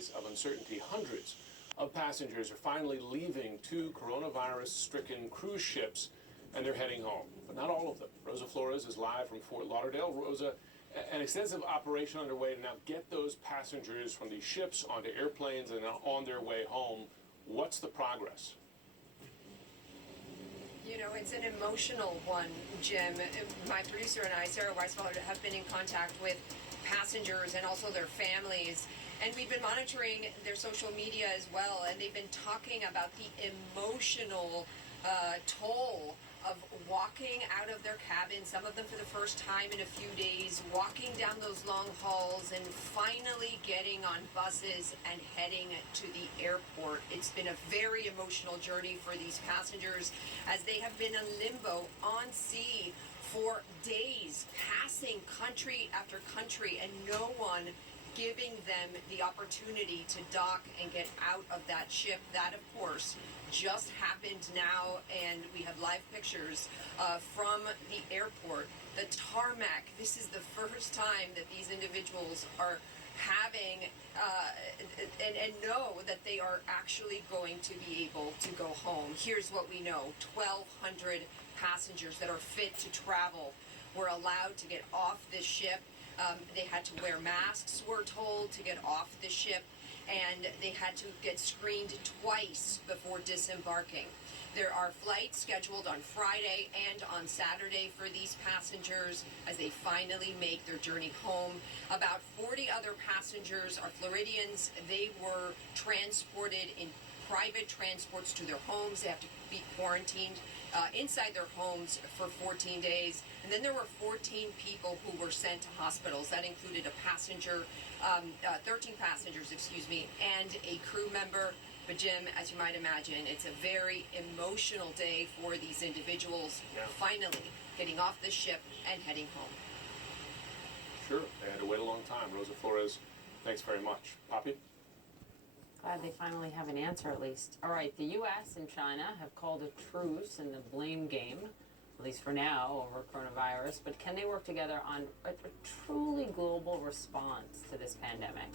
days of uncertainty, hundreds of passengers are finally leaving two coronavirus-stricken cruise ships, and they're heading home. But not all of them. Rosa Flores is live from Fort Lauderdale. Rosa, an extensive operation underway to now get those passengers from these ships onto airplanes and on their way home. What's the progress? You know, it's an emotional one, Jim. My producer and I, Sarah Weisfelder, have been in contact with passengers and also their families. And we've been monitoring their social media as well. And they've been talking about the emotional toll of walking out of their cabin, some of them for the first time in a few days, walking down those long hauls and finally getting on buses and heading to the airport. It's been a very emotional journey for these passengers as they have been in limbo on sea for days, passing country after country, and no one giving them the opportunity to dock and get out of that ship. That, of course, just happened now, and we have live pictures from the airport. The tarmac, this is the first time that these individuals are having and know that they are actually going to be able to go home. Here's what we know. 1,200 passengers that are fit to travel were allowed to get off this ship. They had to wear masks, we're told, to get off the ship, and they had to get screened twice before disembarking. There are flights scheduled on Friday and on Saturday for these passengers as they finally make their journey home. About 40 other passengers are Floridians. They were transported in private transports to their homes. They have to be quarantined inside their homes for 14 days. And then there were 14 people who were sent to hospitals. That included a passenger, 13 passengers, and a crew member. But Jim, as you might imagine, it's a very emotional day for these individuals, finally getting off the ship and heading home. Sure, they had to wait a long time. Rosa Flores, thanks very much. Poppy? Glad they finally have an answer, at least. All right, the U.S. and China have called a truce in the blame game, at least for now, over coronavirus. But can they work together on a truly global response to this pandemic?